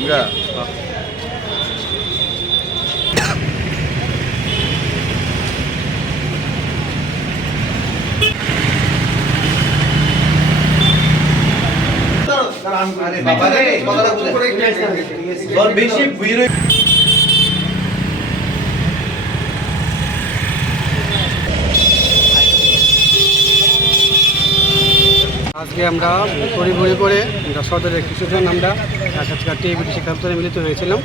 విధంగా బిషప్ వీరు আজকে আমরা তড়িঘড়ি করে আমরা সদরের কিছুজন আমরা সাক্ষাৎকার টিভিটি শিক্ষা দপ্তরে মিলিত হয়েছিলাম।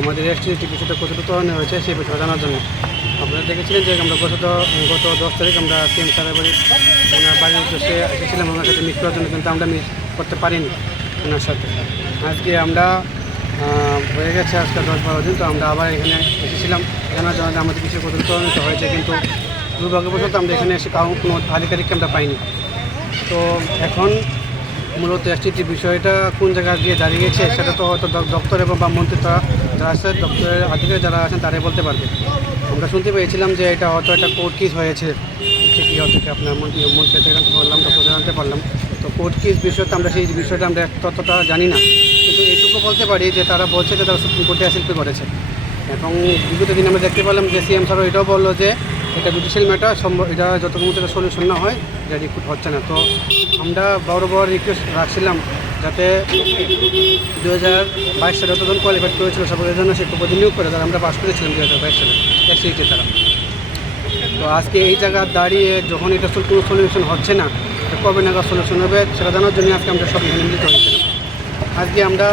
আমাদের এসটিটি কিছুটা কতটুকু তরণে হয়েছে সেই বিষয়ে জানার জন্য। আপনারা দেখেছিলেন যে আমরা গত গত দশ তারিখ আমরা সিএম সাহেবের বাড়ি, ওনার বাড়ির উদ্দেশ্যে এসেছিলাম, ওনার সাথে মিট করার জন্য কিন্তু আমরা মিস করতে পারিনি ওনার সাথে। আজকে আমরা হয়ে গেছে আজকে দশ বারো দিন, তো আমরা আবার এখানে এসেছিলাম। জানার জন্য আমাদের কিছু কতটুকু তরণিত হয়েছে, কিন্তু দুর্ভাগ্যবশত আমরা এখানে এসে কারও কোনো আধিকারিককে আমরা পাইনি। তো এখন মূলত এসটিটি বিষয়টা কোন জায়গায় গিয়ে দাঁড়িয়েছে সেটা তো হয়তো দপ্তর এবং বা মন্ত্রী তারা যারা আছে, দপ্তরের আধিকারিক যারা আছেন তারাই বলতে পারবে। আমরা শুনতে পেয়েছিলাম যে এটা হয়তো একটা কোর্ট কেস হয়েছে। ঠিকই হয়তো কি আপনার মন্ত্রী মন্ত্রী থেকে জানতে পারলাম, দপ্তর জানতে পারলাম। তো কোর্ট কেস বিষয়টা আমরা সেই বিষয়টা আমরা ততটা জানি না। কিন্তু এইটুকু বলতে পারি যে তারা বলছে যে তারা সুপ্রিম কোর্টে অ্যাসিল করেছে। এবং বিগত দিন আমরা দেখতে পেলাম যে সিএম স্যারও এটাও বলল যে এটা জুডিশিয়াল ম্যাটার সম্ভব এটা যতক্ষণ এটা সলিউশন না হয়, এটা রিক্রুট হচ্ছে না। তো আমরা বড় রিকোয়েস্ট রাখছিলাম যাতে দু হাজার বাইশ সালে যতজন কোয়ালিফাইড করেছিল সবাই জন্য সে প্রতিনিয়োগ নিয়োগ করে তারা আমরা পাস করেছিলাম দু হাজার বাইশ সালে। এসসিটি তারা। তো আজকে এই জায়গা দাঁড়িয়ে যখন এটা কোনো সলিউশন হচ্ছে না কবে নাগাদ সলিউশন হবে, সেটা জানার জন্য আজকে আমরা সব মিলিত হয়েছিলাম। আজকে আমরা